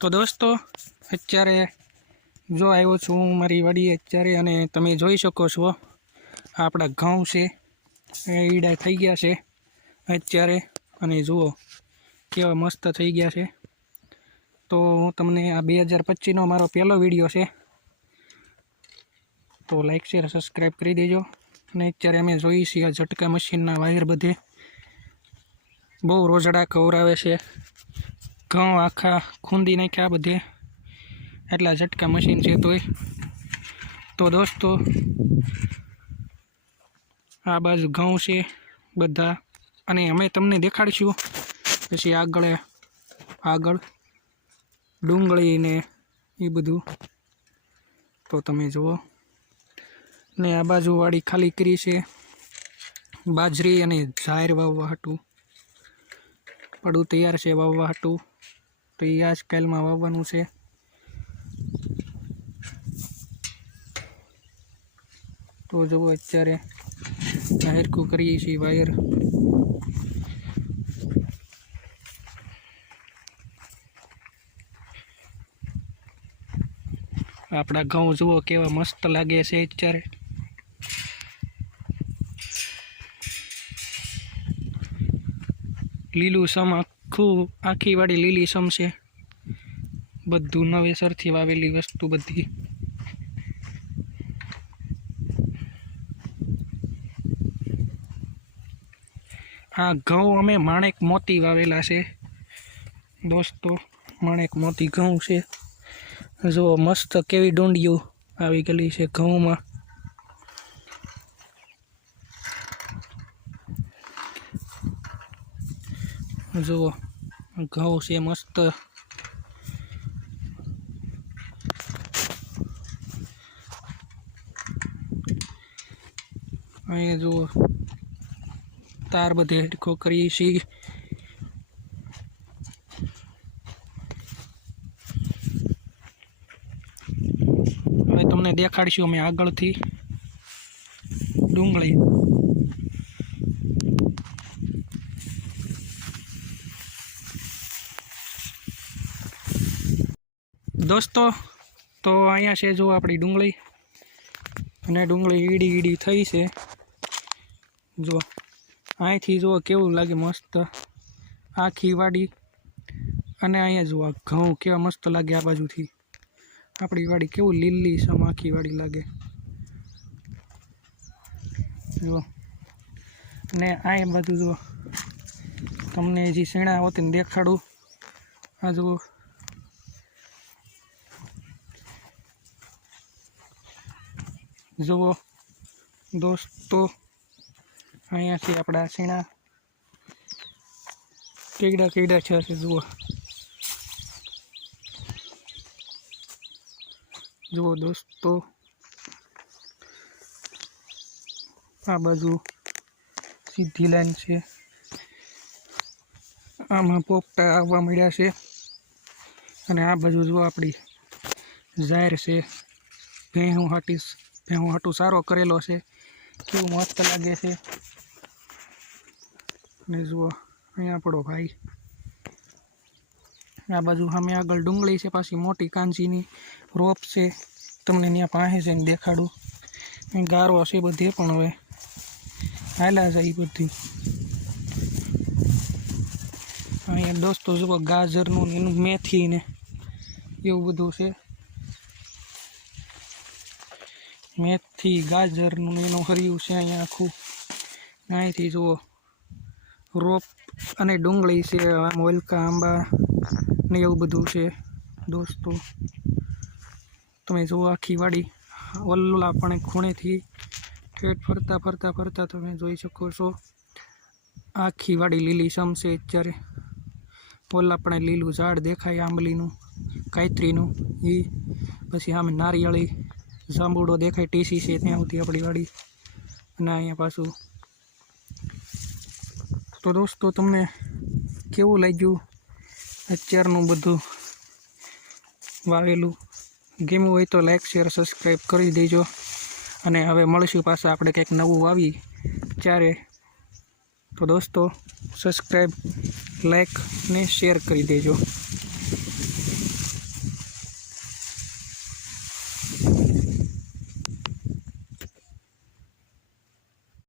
તો દોસ્તો અત્યારે જો આવ્યો છું હું મારી વાડીએ અત્યારે, અને તમે જોઈ શકો છો આપણા ઘઉં છે એ ઈડા થઈ ગયા છે અત્યારે, અને જુઓ કેવા મસ્ત થઈ ગયા છે. તો હું તમને આ 2025નો મારો પહેલો વિડીયો છે, તો લાઈક શેર સબસ્ક્રાઈબ કરી દેજો. અને અત્યારે અમે જોઈએ છીએ આ ઝટકા મશીનના વાયર બધે બહુ રોજડા ખવડાવે છે. ઘઉં આખા ખૂંદી નાખ્યા બધે, એટલા ઝટકા મશીન છે તોય. તો દોસ્તો આ બાજુ ઘઉં છે બધા, અને અમે તમને દેખાડીશું પછી આગળ ડુંગળી ને એ બધું. તો તમે જુઓ, ને આ બાજુ વાડી ખાલી કરી છે બાજરી અને જાહેર વાવવા હાટું. પડું તૈયાર છે વાવવા હાટું, તો એ આજકાલમાં વાવવાનું છે. તો જુઓ અત્યારે હરખું કરીએ છીએ વાયર. આપણા ઘઉં જુઓ કેવા મસ્ત લાગે છે અત્યારે. લીલું સમ આખી વાડી લીલી સમ છે, બધું નવેસરથી વાવેલી વસ્તુ બધી. આ ઘઉં અમે માણેક મોતી વાવેલા છે દોસ્તો, માણેક મોતી ઘઉં છે. જુઓ મસ્ત કેવી ડુંડીઓ આવી ગયેલી છે ઘઉંમાં. જુઓ ઘઉં છે મસ્ત. અહીંયા જુઓ તાર બધે હેડખો કરીએ છીએ. હવે તમને દેખાડીશું અમે આગળથી ડુંગળી. દોસ્તો તો અહીંયા છે જો આપણી ડુંગળી, અને ડુંગળી ઈડી થઈ છે. જો અહીંથી જુઓ કેવું લાગે મસ્ત આખી વાડી. અને અહીંયા જુઓ ઘઉં કેવા મસ્ત લાગે આ બાજુથી. આપણી વાડી કેવું લીલી સમ આખી વાડી લાગે જુઓ. ને આ બાજુ જુઓ તમને હજી શેણા હોતીને દેખાડું. આ જુઓ જુઓ દોસ્તો અહીંયા છે આપણા શેણા કેડા છે જુઓ. જુઓ દોસ્તો આ બાજુ સીધી લાઈન છે, આમાં પોપટા આવવા મળ્યા છે. અને આ બાજુ જુઓ આપણી જાહેર છે, ભેહું હાટું સારો કરેલો છે, કેવું મસ્ત લાગે છે. અને જુઓ અહીંયા આપણો ભાઈ. આ બાજુ સામે આગળ ડુંગળી છે પાછી મોટી કાંજીની રોપ છે, તમને ત્યાં પાસે જઈને દેખાડું. ગારો છે બધે, પણ હવે હાલા જાય બધી. અહીંયા દોસ્તો જુઓ ગાજરનું ને એનું મેથી ને એવું બધું છે. મેથી ગાજરનું ને એનું હરિયું છે અહીંયા આખું. અહીંથી જુઓ રોપ અને ડુંગળી છે, મોલકા આંબા ને એવું બધું છે દોસ્તો. તમે જુઓ આખી વાડી ઓલા પણ ખૂણેથી ઠેઠ ફરતા તમે જોઈ શકો છો આખી વાડી લીલી સમ છે અત્યારે. ઓલા પણ લીલું ઝાડ દેખાય આંબલીનું કાયત્રીનું, એ પછી આમ નારિયેળી જાંબુડો દેખાય ટીસી છે ત્યાં સુધી આપણી વાડી. અને અહીંયા પાછું. તો દોસ્તો તમને કેવું લાગ્યું અત્યારનું બધું વાવેલું? ગમ્યું હોય તો લાઈક શેર સબસ્ક્રાઈબ કરી દેજો. અને હવે મળીશું પાછા આપણે કંઈક નવું વાવી ત્યારે. તો દોસ્તો સબસ્ક્રાઈબ, લાઈક ને શેર કરી દેજો.